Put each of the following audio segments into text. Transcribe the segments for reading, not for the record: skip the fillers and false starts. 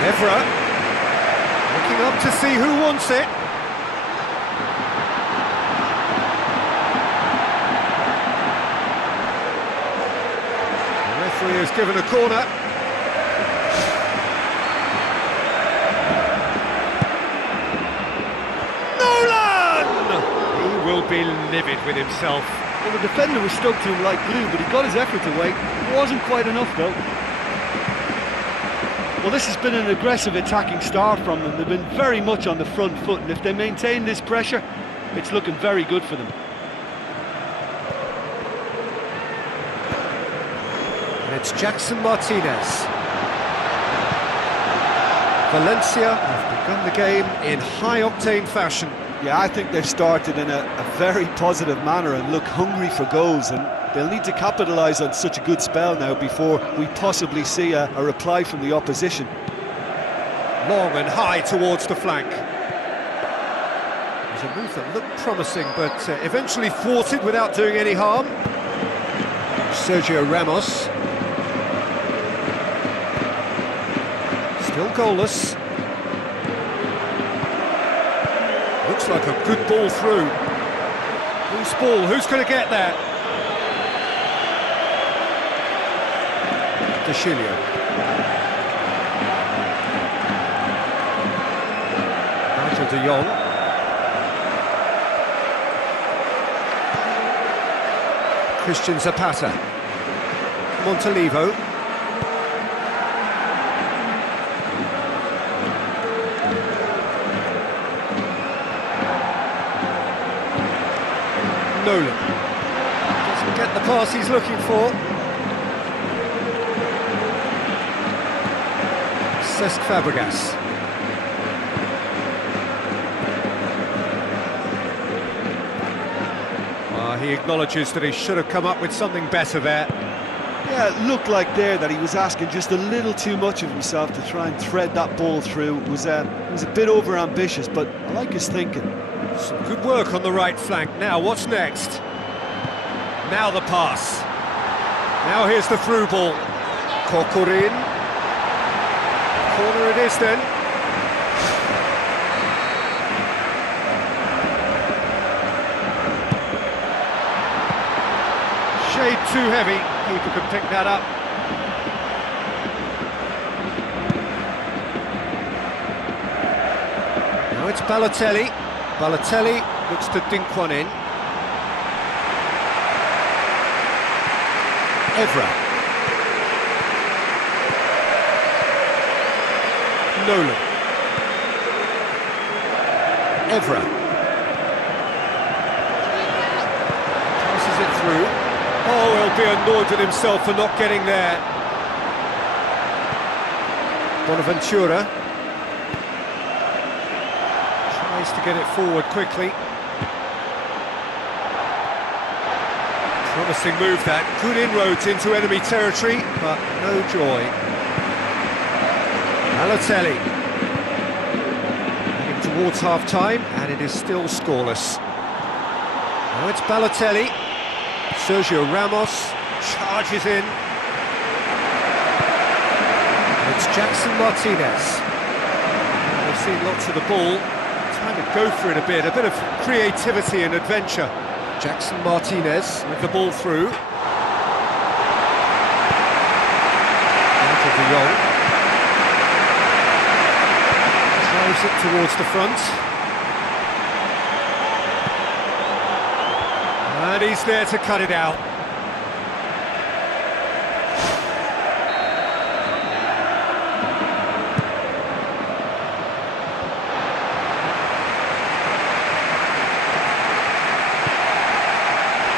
Evra, looking up to see who wants it. The referee has given a corner. Nolan! He will be livid with himself. Well, the defender was stuck to him like glue, but he got his effort away. It wasn't quite enough, though. Well, this has been an aggressive attacking start from them. They've been very much on the front foot, and if they maintain this pressure, it's looking very good for them. And it's Jackson Martinez. Valencia have begun the game in high-octane fashion. Yeah, I think they've started in a very positive manner and look hungry for goals, and they'll need to capitalise on such a good spell now before we possibly see a reply from the opposition. Long and high towards the flank. There's a move that looked promising, but eventually thwarted without doing any harm. Sergio Ramos. Still goalless. Looks like a good ball through. Loose ball, who's going to get that? De Chilio. Nigel de Jong. Christian Zapata. Montalivo. Nolan. Doesn't get the pass he's looking for. Cesc Fabregas. He acknowledges that he should have come up with something better there. Yeah, it looked like there that he was asking just a little too much of himself to try and thread that ball through. It was a bit over-ambitious, but I like his thinking. Some good work on the right flank. Now, what's next? Now the pass. Now here's the through ball. Corcoran. Corner it is then. Shade too heavy. Keeper could pick that up. Now it's Balotelli. Balotelli looks to dink one in. Evra. Nolan. Evra. Passes it through. Oh, he'll be annoyed with himself for not getting there. Bonaventura. Tries to get it forward quickly. Promising move that. Good inroads into enemy territory, but no joy. Balotelli. Heading towards half-time, and it is still scoreless. Now it's Balotelli. Sergio Ramos charges in. And it's Jackson Martinez. They've seen lots of the ball. Time to go for it a bit of creativity and adventure. Jackson Martinez with the ball through. Nigel de Jong. Drives it towards the front. And he's there to cut it out.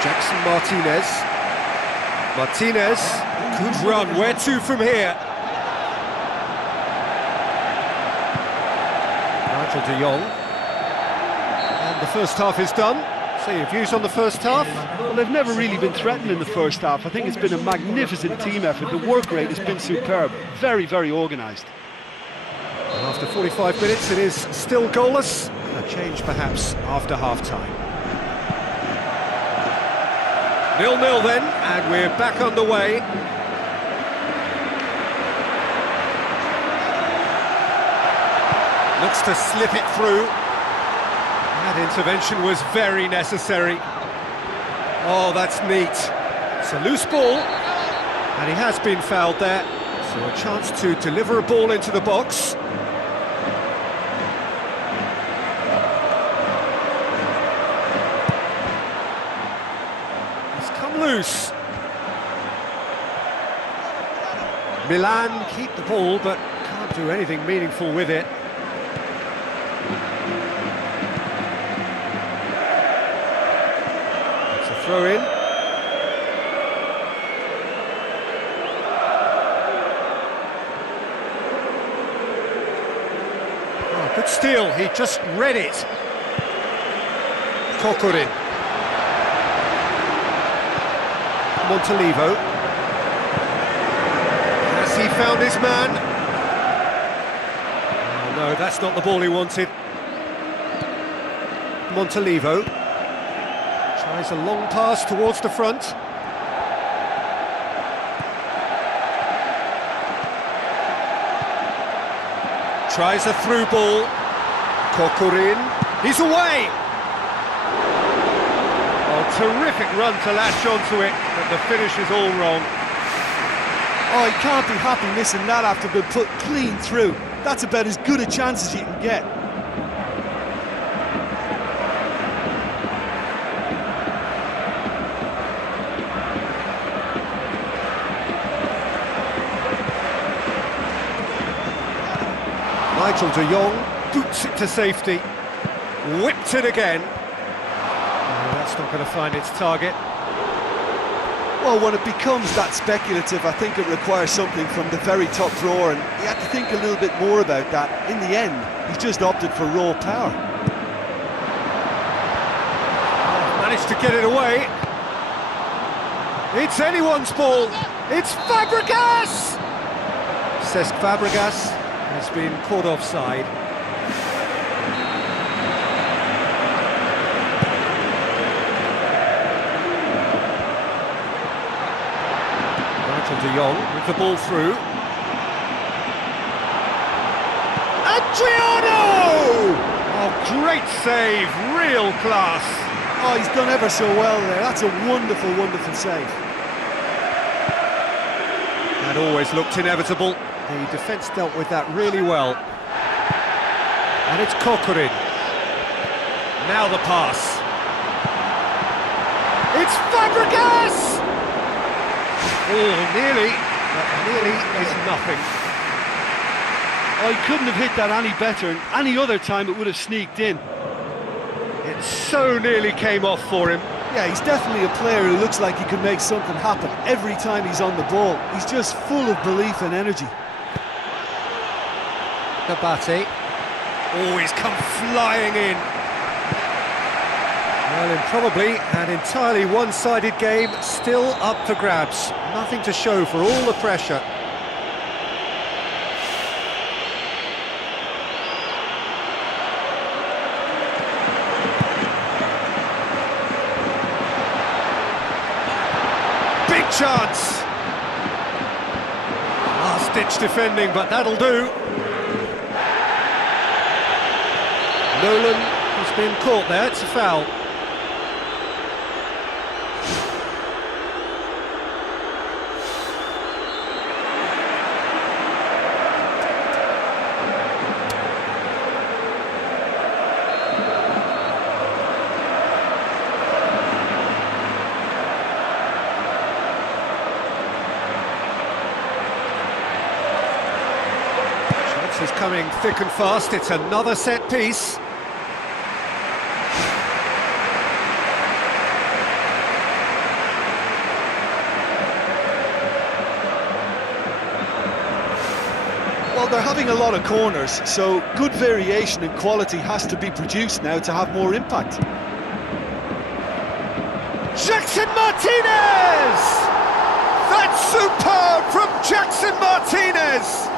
Jackson Martinez. Martinez, good run. Where to from here? Nigel de Jong. And the first half is done. So your views on the first half? Well, they've never really been threatened in the first half. I think it's been a magnificent team effort. The work rate has been superb. Very, very organised. And after 45 minutes, it is still goalless. A change perhaps after half-time. 0-0 then, and we're back underway. Looks to slip it through. That intervention was very necessary. Oh, that's neat. It's a loose ball, and he has been fouled there. So a chance to deliver a ball into the box. It's come loose. Milan keep the ball, but can't do anything meaningful with it. It's a throw-in. Oh, good steal, he just read it. Kokorin. Montalivo. Has he found his man? Oh, no, that's not the ball he wanted. Montalivo tries a long pass towards the front. Tries a through ball. Kokorin. He's away! Oh, terrific run to latch onto it, but the finish is all wrong. Oh, he can't be happy missing that after being put clean through. That's about as good a chance as you can get. Nigel de Jong boots it to safety. Whipped it again. Oh, that's not going to find its target. Well, when it becomes that speculative, I think it requires something from the very top drawer, and he had to think a little bit more about that. In the end, he's just opted for raw power. Managed to get it away. It's anyone's ball. It's Fabregas! Cesc Fabregas has been caught offside. De Jong with the ball through. Adriano! Oh, great save, real class. Oh, he's done ever so well there. That's a wonderful, wonderful save. That always looked inevitable. The defence dealt with that really well. And it's Kokorin. Now the pass. It's Fabregas! Oh, nearly, but nearly is nothing. Oh, he couldn't have hit that any better, and any other time it would have sneaked in. It so nearly came off for him. Yeah, he's definitely a player who looks like he could make something happen every time he's on the ball. He's just full of belief and energy. Kabate. Oh, he's come flying in. Well, in probably an entirely one-sided game, still up for grabs. Nothing to show for all the pressure. Big chance! Last-ditch defending, but that'll do. Nolan has been caught there, it's a foul. Is coming thick and fast. It's another set piece. Well, they're having a lot of corners, so good variation and quality has to be produced now to have more impact. Jackson Martinez! That's superb from Jackson Martinez!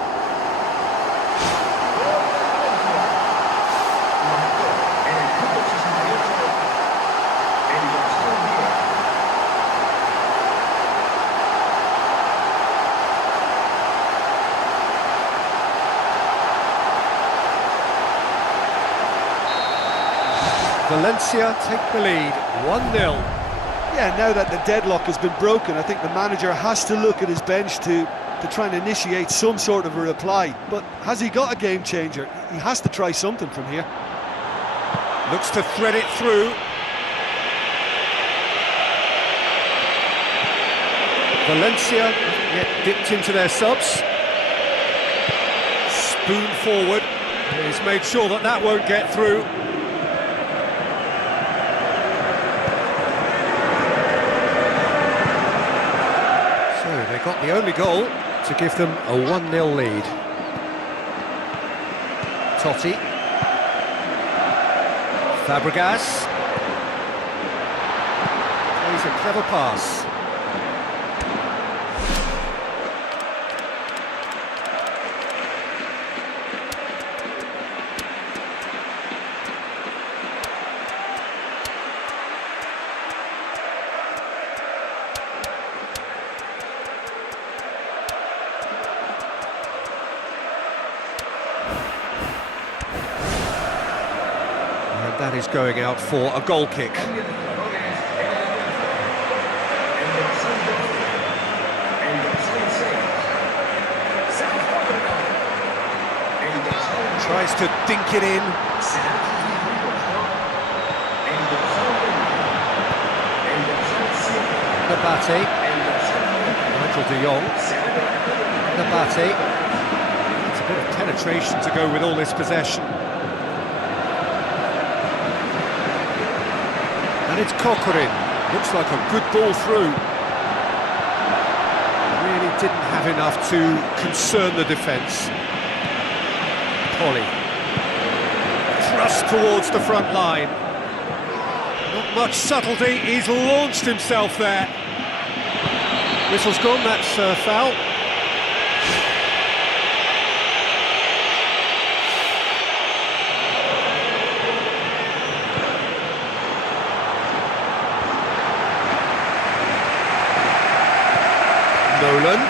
Valencia take the lead, 1-0. Yeah, now that the deadlock has been broken, I think the manager has to look at his bench to try and initiate some sort of a reply. But has he got a game changer? He has to try something from here. Looks to thread it through. Valencia get dipped into their subs. Spoon forward. He's made sure that that won't get through. So they got the only goal to give them a 1-0 lead. Totti. Fabregas. Plays a clever pass. That is going out for a goal kick. Tries to dink it in. Nabate. Nigel de Jong. Nabate. It's a bit of penetration to go with all this possession. And it's Corcoran. Looks like a good ball through. Really didn't have enough to concern the defence. Polly. Thrust towards the front line. Not much subtlety, he's launched himself there. Whistle's gone, that's a foul. Nolan.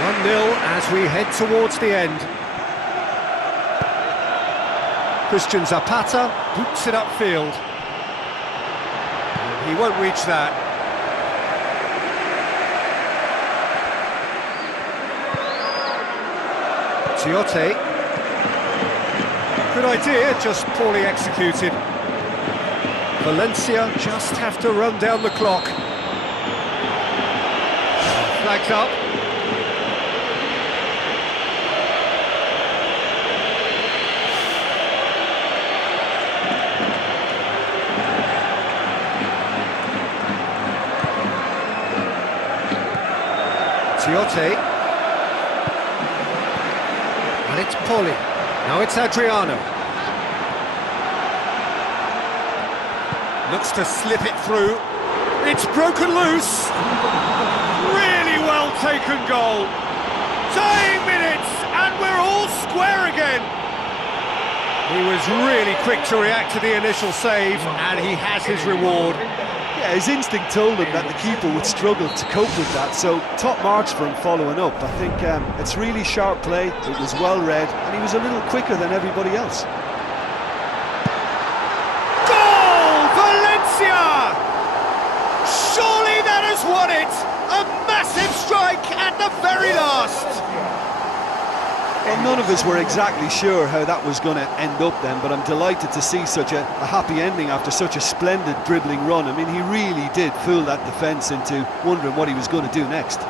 1-0 as we head towards the end. Christian Zapata boots it upfield. He won't reach that. Tiote. Good idea, just poorly executed. Valencia just have to run down the clock. Flags up. Tiote. And it's Poli. Now it's Adriano. Looks to slip it through. It's broken loose. Really well taken goal. Dying minutes, and we're all square again. He was really quick to react to the initial save, and he has his reward. Yeah, his instinct told him that the keeper would struggle to cope with that, so top marks for him following up. I think it's really sharp play, it was well read, and he was a little quicker than everybody else. Goal! Valencia! Surely that has won it! A massive strike at the very last! Well, none of us were exactly sure how that was going to end up then, but I'm delighted to see such a happy ending after such a splendid dribbling run. I mean, he really did fool that defence into wondering what he was going to do next.